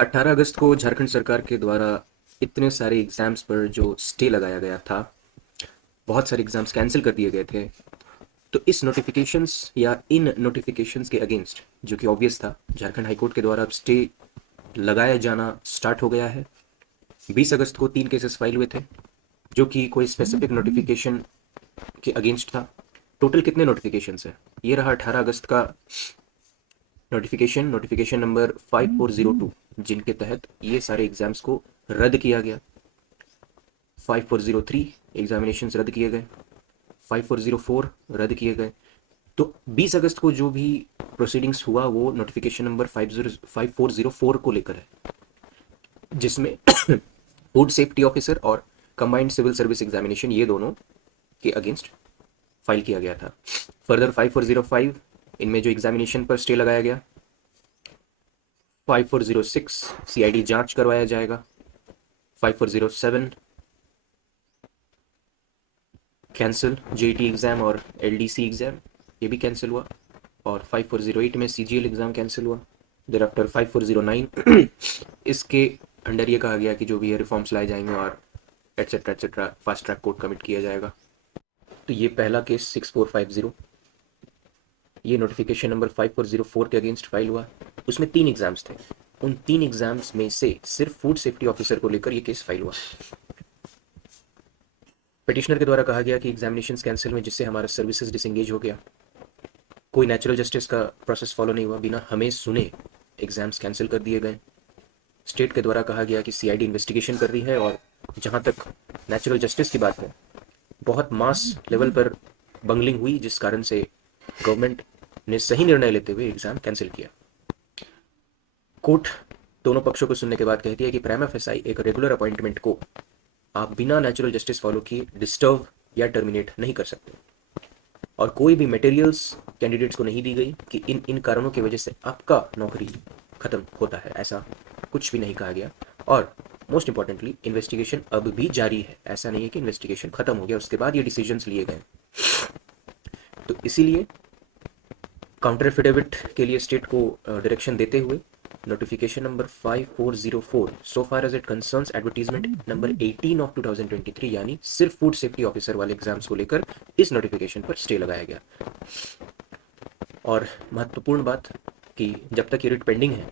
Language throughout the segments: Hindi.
18 अगस्त को झारखंड सरकार के द्वारा इतने सारे एग्ज़ाम्स पर जो स्टे लगाया गया था, बहुत सारे एग्ज़ाम्स कैंसिल कर दिए गए थे। तो इस नोटिफिकेशंस या इन नोटिफिकेशंस के अगेंस्ट, जो कि ऑब्वियस था, झारखंड हाई कोर्ट के द्वारा अब स्टे लगाया जाना स्टार्ट हो गया है। 20 अगस्त को 3 केसेस फाइल हुए थे, जो कि कोई स्पेसिफिक नोटिफिकेशन के अगेंस्ट था। टोटल कितने नोटिफिकेशंस हैं? ये रहा 18 अगस्त का नोटिफिकेशन नंबर 5402, जिनके तहत ये सारे एग्ज़ाम्स को रद्द किया गया। 5403 एग्जामिनेशन रद्द किए गए, 5404 रद्द किए गए। तो 20 अगस्त को जो भी प्रोसीडिंग्स हुआ वो नोटिफिकेशन नंबर 5404 को लेकर है, जिसमें फूड सेफ्टी ऑफिसर और कंबाइंड सिविल सर्विस एग्जामिनेशन, ये दोनों के अगेंस्ट फाइल किया गया था। फर्दर 5405, इनमें जो एग्जामिनेशन पर स्टे लगाया गया। 5406 सीआईडी जांच करवाया जाएगा। 5407 कैंसिल जेईटी एग्ज़ाम और एलडीसी एग्ज़ाम, ये भी कैंसिल हुआ। और 5408 में सीजीएल एग्ज़ाम कैंसिल हुआ। देर आफ्टर 5409 इसके अंडर ये कहा गया कि जो भी है रिफॉर्म्स लाए जाएंगे और etcetera etcetera fast track court commit किया जाएगा। तो ये पहला केस 6450, ये नोटिफिकेशन नंबर 5404 के अगेंस्ट फाइल हुआ। उसमें 3 एग्ज़ाम्स थे। उन 3 एग्ज़ाम्स में से सिर्फ फूड सेफ्टी ऑफिसर को लेकर ये केस फाइल हुआ। पिटिशनर के द्वारा कहा गया कि एग्जामिनेशन कैंसिल हुए, जिससे हमारा सर्विसेज डिसंगेज हो गया। कोई नेचुरल जस्टिस का प्रोसेस फॉलो नहीं हुआ, बिना हमें सुने एग्ज़ाम्स कैंसिल कर दिए गए। स्टेट के द्वारा कहा गया कि सीआईडी इन्वेस्टिगेशन कर रही है, और जहाँ तक नेचुरल जस्टिस की बात है, बहुत मास लेवल पर बंगलिंग हुई, जिस कारण से गवर्नमेंट ने सही निर्णय लेते हुए एग्ज़ाम कैंसिल किया। कोर्ट दोनों पक्षों को सुनने के बाद कहती है कि प्राइमा फेसाई एक रेगुलर अपॉइंटमेंट को आप बिना नेचुरल जस्टिस फॉलो किए डिस्टर्ब या टर्मिनेट नहीं कर सकते, और कोई भी मटेरियल्स कैंडिडेट्स को नहीं दी गई कि इन इन कारणों की वजह से आपका नौकरी खत्म होता है, ऐसा कुछ भी नहीं कहा गया। और मोस्ट इंपॉर्टेंटली, इन्वेस्टिगेशन अब भी जारी है। ऐसा नहीं है कि इन्वेस्टिगेशन खत्म हो गया उसके बाद ये डिसीजंस लिए गए। तो इसीलिए काउंटर एफिडेविट के लिए स्टेट को डायरेक्शन देते हुए notification number 5404 so far as it concerns advertisement number 18 of 2023, यानी सिर्फ फूड सेफ्टी ऑफिसर वाले एग्जाम्स को लेकर इस नोटिफिकेशन पर स्टे लगाया गया। और महत्वपूर्ण बात कि जब तक ये रिट पेंडिंग है,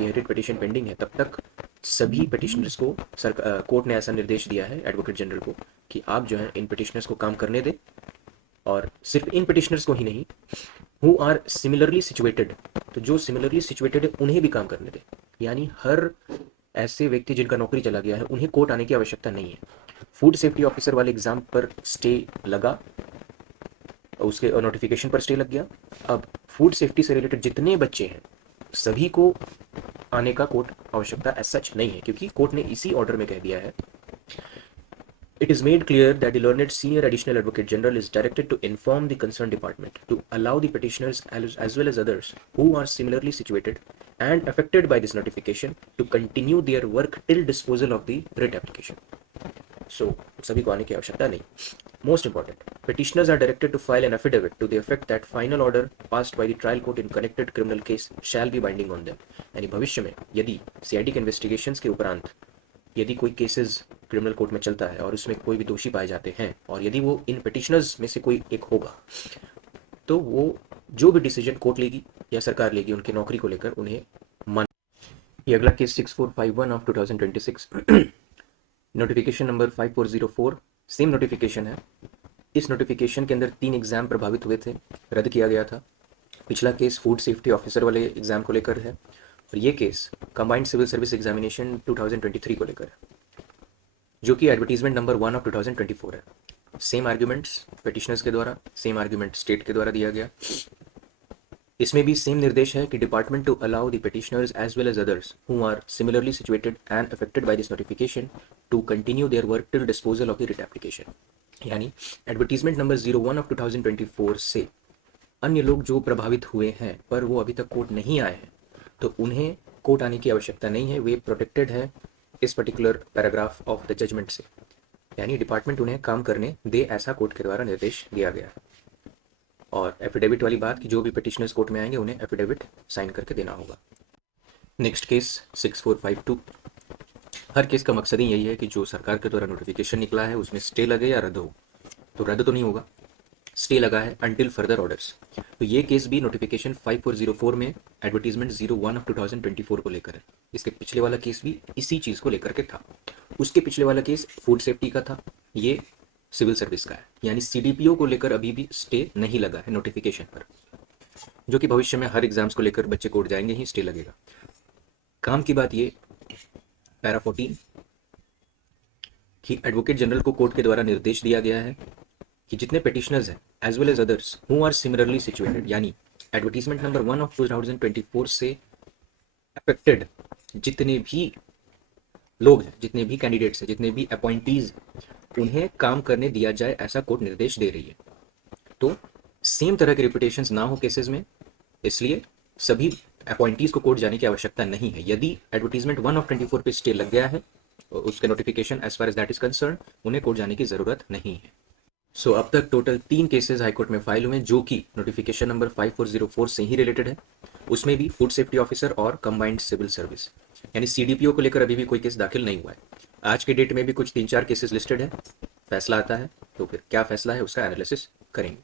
ये रिट पिटिशन पेंडिंग है, तब तक सभी पिटिशनर्स को कोर्ट ने ऐसा निर्देश दिया है एडवोकेट जनरल को कि आप जो है इन पिटिशनर्स को काम करने दें, और सिर्फ इन पिटिशनर्स को ही नहीं, हु आर सिमिलरली सिचुएटेड, तो जो सिमिलरली सिचुएटेड है उन्हें भी काम करने दें। यानी हर ऐसे व्यक्ति जिनका नौकरी चला गया है उन्हें कोर्ट आने की आवश्यकता नहीं है। फूड सेफ्टी ऑफिसर वाले एग्जाम पर स्टे लगा, उसके नोटिफिकेशन पर स्टे लग गया। अब फूड सेफ्टी से रिलेटेड जितने बच्चे हैं सभी को आने का कोर्ट आवश्यकता एज सच नहीं है, क्योंकि कोर्ट ने इसी ऑर्डर में कह दिया है, it is made clear that the learned senior additional advocate general is directed to inform the concerned department to allow the petitioners as well as others who are similarly situated and affected by this notification to continue their work till disposal of the writ application. So, सभी को आने की आवश्यकता नहीं। Most important, petitioners are directed to file an affidavit to the effect that final order passed by the trial court in connected criminal case shall be binding on them. यानी भविष्य में यदि सीआईडी के इन्वेस्टिगेशंस के उपरांत यदि कोई केसेस क्रिमिनल कोर्ट में चलता है और उसमें कोई भी दोषी पाए जाते हैं, और यदि वो इन पिटिशनर्स में से कोई एक होगा, तो वो जो भी डिसीजन कोर्ट लेगी या सरकार लेगी उनकी नौकरी को लेकर उन्हें मान। ये अगला case 6451 of 2026, notification number 5404, same notification है। इस नोटिफिकेशन के अंदर 3 एग्जाम प्रभावित हुए थे, रद्द किया गया था। पिछला केस फूड सेफ्टी ऑफिसर वाले एग्जाम को लेकर है, और ये case combined civil service examination 2023 को लेकर है, जो कि एडवर्टीजमेंट नंबर 1 ऑफ 2024 है। सेम आर्ग्यूमेंट्स पिटिशनर्स के द्वारा, सेम आर्ग्यूमेंट स्टेट के द्वारा दिया गया। इसमें भी सेम निर्देश है कि department to allow the petitioners as well as others who are similarly situated and affected by this notification to continue their work till disposal of the writ application. यानी एडवर्टीजमेंट नंबर 01 ऑफ 2024 से अन्य लोग जो प्रभावित हुए हैं पर वो अभी तक कोर्ट नहीं आए हैं, तो उन्हें कोर्ट आने की आवश्यकता नहीं है, वे प्रोटेक्टेड है इस particular paragraph of the judgement से। यानी डिपार्टमेंट उन्हें काम करने दे, ऐसा कोर्ट के द्वारा निर्देश दिया गया है। और एफिडेविट वाली बात कि जो भी पिटिशनर्स कोर्ट में आएंगे उन्हें एफिडेविट साइन करके देना होगा। Next case 6452। हर केस का मकसद ही यही है कि जो सरकार के द्वारा नोटिफिकेशन निकला है उसमें स्टे लगे या रद्द हो। तो रद्द तो नहीं होगा, स्टे लगा है अंटिल फर्दर ऑर्डर्स। तो ये केस भी नोटिफिकेशन 5404 में एडवर्टीजमेंट 01/2024 को लेकर है। इसके पिछले वाला केस भी इसी चीज़ को लेकर के था। उसके पिछले वाला केस फूड सेफ्टी का था, ये सिविल सर्विस का है। यानी सीडीपीओ को लेकर अभी भी स्टे नहीं लगा है नोटिफिकेशन पर, जो कि भविष्य में हर एग्जाम्स को लेकर बच्चे कोर्ट जाएंगे ही स्टे लगेगा। काम की बात ये पैरा 14 कि एडवोकेट जनरल को कोर्ट के द्वारा निर्देश दिया गया है कि जितने पेटिशनर्स हैं as well as others who are similarly situated, यानी एडवर्टीजमेंट नंबर 1/2024 से अफेक्टेड जितने भी लोग हैं, जितने भी कैंडिडेट्स हैं, जितने भी अपॉइंटीज, उन्हें काम करने दिया जाए, ऐसा कोर्ट निर्देश दे रही है। तो सेम तरह के रिपीटेशंस ना हो केसेस में, इसलिए सभी अपॉइंटीज को कोर्ट जाने की आवश्यकता नहीं है। यदि एडवर्टीजमेंट 1/24 पे स्टे लग गया है, उसके notification as far as that is concern, उन्हें कोर्ट जाने की जरूरत नहीं है। सो अब तक टोटल 3 केसेस हाईकोर्ट में फाइल हुए जो कि नोटिफिकेशन नंबर 5404 से ही रिलेटेड है। उसमें भी फूड सेफ्टी ऑफिसर और कंबाइंड सिविल सर्विस, यानी सीडीपीओ को लेकर अभी भी कोई केस दाखिल नहीं हुआ है। आज के डेट में भी कुछ 3-4 केसेस लिस्टेड है। फैसला आता है तो फिर क्या फैसला है उसका एनालिसिस करेंगे।